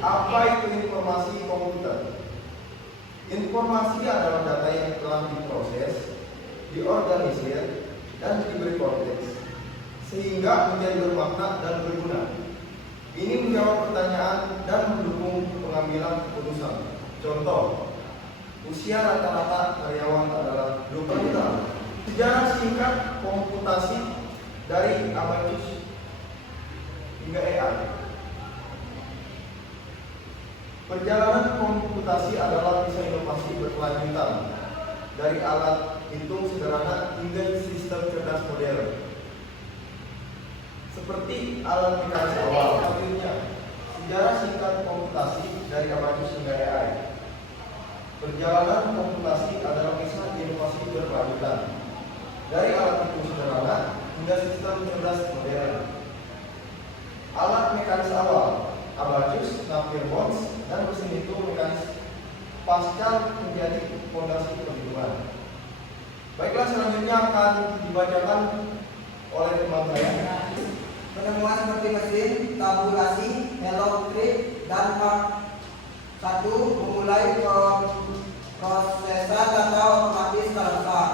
Apa itu informasi komputer? Informasi adalah data yang telah diproses, diorganisir, dan diberi konteks, sehingga menjadi bermakna dan berguna. Ini menjawab pertanyaan dan mendukung pengambilan keputusan. Contoh, usia rata-rata karyawan adalah 20 tahun. Sejarah singkat komputasi dari Abacus hingga AI. Perjalanan komputasi adalah kisah inovasi berkelanjutan dari alat hitung sederhana hingga sistem cerdas modern. Seperti alat mekanis awal. Selanjutnya, sejarah singkat komputasi dari Abacus hingga AI. Perjalanan komputasi adalah kisah inovasi berkelanjutan dari alat hitung sederhana hingga sistem cerdas modern. Alat mekanis awal, Abacus, Napier-Mons, dan mesin hitung mekanis pasca menjadi fondasi perhitungan. Baiklah, selanjutnya akan dibacakan oleh teman saya. Penemuan seperti mesin, tabulasi, helloScript, dan Mark 1 memulai prosesan data otomatis skala besar.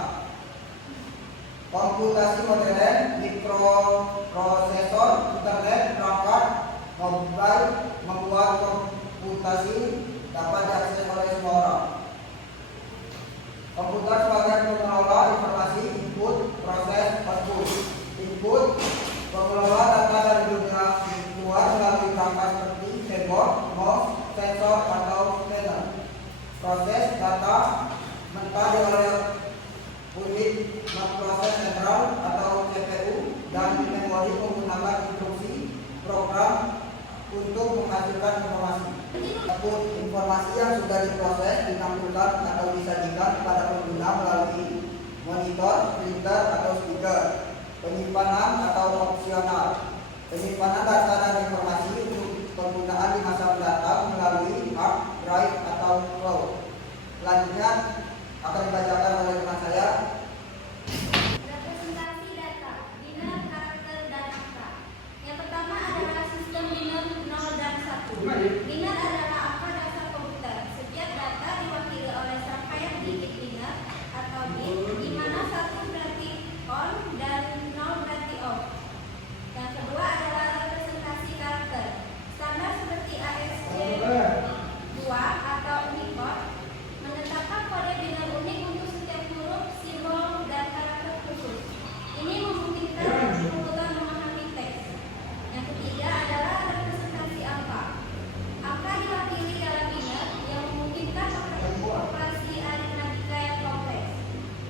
Komputasi modern, mikroprosesor, internet, perangkat, mobile membuat komputasi dapat diakses oleh semua orang. Komputer sebagai pengelola informasi, input, proses, output. Input mengelola data dari dunia luar melalui perangkat seperti keyboard, mouse, sensor, atau scanner. Proses data mentah oleh unit proses sentral atau CPU dan memori menggunakan instruksi program untuk menghasilkan informasi. Output informasi yang sudah diproses ditampilkan atau disajikan kepada pengguna melalui monitor, printer, atau speaker. Penyimpanan atau opsional. Penyimpanan data dan informasi untuk penggunaan di masa mendatang melalui hard drive atau cloud. Selanjutnya akan dibacakan oleh teman saya. Representasi data, biner, karakter, dan angka. Yang pertama adalah sistem biner 0 dan 1. Biner adalah angka dasar komputer. Setiap data diwakili oleh serangkaian digit biner atau bit, di mana 1 berarti on dan 0 berarti off. Yang kedua adalah representasi karakter. Standar seperti ASCII atau Unicode menetapkan kode biner unik untuk setiap huruf, simbol, dan karakter khusus. Ini memungkinkan komputer memahami teks. Yang ketiga adalah representasi angka. Angka diwakili dalam biner yang memungkinkan operasi aritmatika yang kompleks.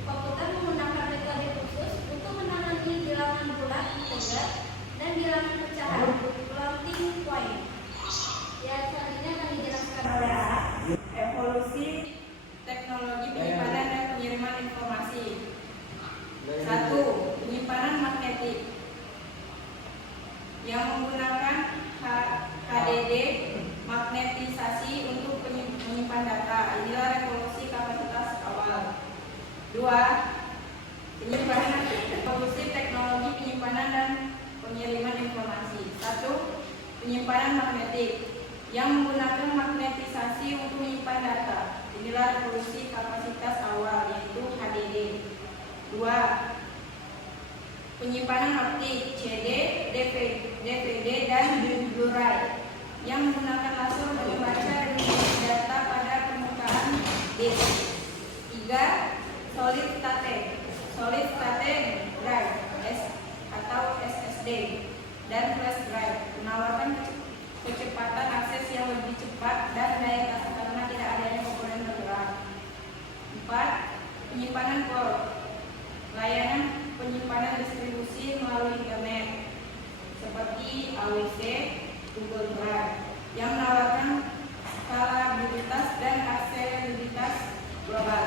Komputer menggunakan metode khusus untuk menangani bilangan bulat integer dan bilangan pecahan floating point. Ya, selanjutnya akan dijelaskan oleh A. Evolusi teknologi penyimpanan dan pengiriman informasi. 1. Penyimpanan magnetik yang menggunakan HDD magnetisasi untuk menyimpan data. Inilah revolusi kapasitas awal. 2. Penyimpanan evolusi teknologi penyimpanan dan pengiriman informasi. 1. Penyimpanan magnetik yang menggunakan magnetisasi untuk menyimpan data. Inilah revolusi kapasitas awal, yaitu HDD. 2. Penyimpanan optik CD, DVD, dan Blu-ray yang menggunakan laser untuk membaca dan mengisi data pada permukaan disk. 3. Solid state drive atau SSD dan flash drive menawarkan kecepatan akses yang lebih cepat dan daya tahan karena tidak adanya komponen bergerak. 4. Penyimpanan cloud, layanan penyimpanan distribusi melalui internet seperti AWS, Google Drive yang menawarkan skalabilitas dan aksesibilitas global.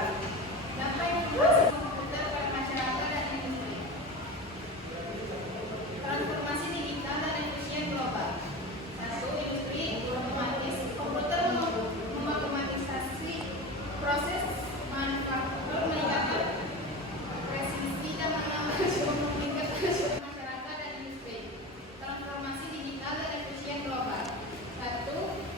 Dampak informasi komputer pada masyarakat dan industri. Transformasi digital dan efisien global. 1. Industri otomatis. Komputer mengotomatisasi proses manufaktur, meningkatkan presisi dan memudahkan masyarakat dan industri. Transformasi digital dan efisien global. 1.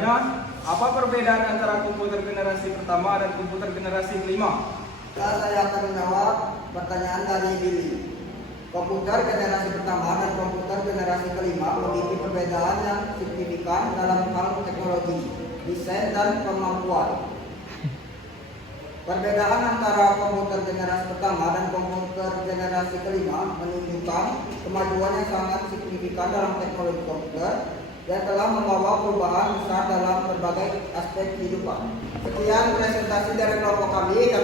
Selanjutnya, apa perbedaan antara komputer generasi pertama dan komputer generasi kelima? Saya akan menjawab pertanyaan dari Billy. Komputer generasi pertama dan komputer generasi kelima memiliki perbedaan yang signifikan dalam hal teknologi, desain, dan kemampuan. Perbedaan antara komputer generasi pertama dan komputer generasi kelima menunjukkan kemajuan yang sangat signifikan dalam teknologi komputer yang telah membawa perubahan besar dalam berbagai aspek kehidupan. Sekian presentasi dari kelompok kami